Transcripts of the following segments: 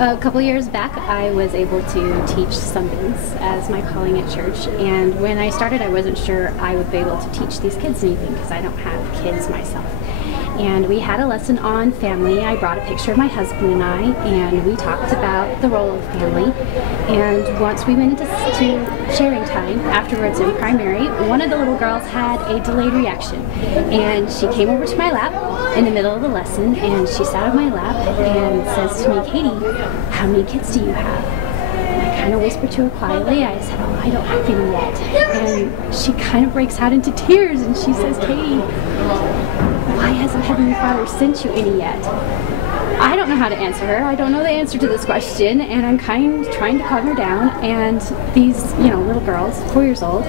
A couple years back, I was able to teach Sundays as my calling at church, and when I started, I wasn't sure I would be able to teach these kids anything because I don't have kids myself. And we had a lesson on family. I brought a picture of my husband and I, and we talked about the role of family. And once we went into sharing time afterwards in primary, one of the little girls had a delayed reaction, and she came over to my lap in the middle of the lesson, and she sat on my lap and says to me, "Katie, how many kids do you have?" And I kind of whispered to her quietly. I said, "Oh, I don't have any yet." And she kind of breaks out into tears, and she says, "Katie, why hasn't Heavenly Father sent you any yet?" I don't know how to answer her. I don't know the answer to this question, and I'm kind of trying to calm her down. And these, little girls, 4 years old,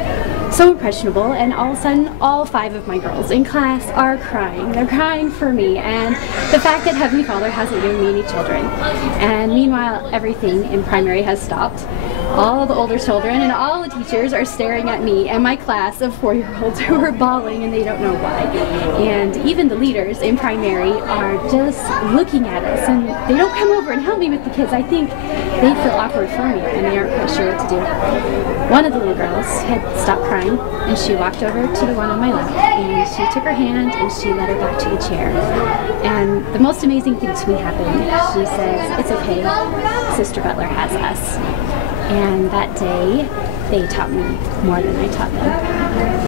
so impressionable, and all of a sudden, all 5 of my girls in class are crying. They're crying for me, and the fact that Heavenly Father hasn't given me any children. And meanwhile, everything in primary has stopped. All the older children and all the teachers are staring at me and my class of 4-year-olds who are bawling, and they don't know why. And even the leaders in primary are just looking at us, and they don't come over and help me with the kids. I think they feel awkward for me, and they aren't quite sure what to do. One of the little girls had stopped crying, and she walked over to the one on my lap, and she took her hand and she led her back to the chair. And the most amazing thing to me happened. She says, "It's okay, Sister Butler has us." And that day, they taught me more than I taught them.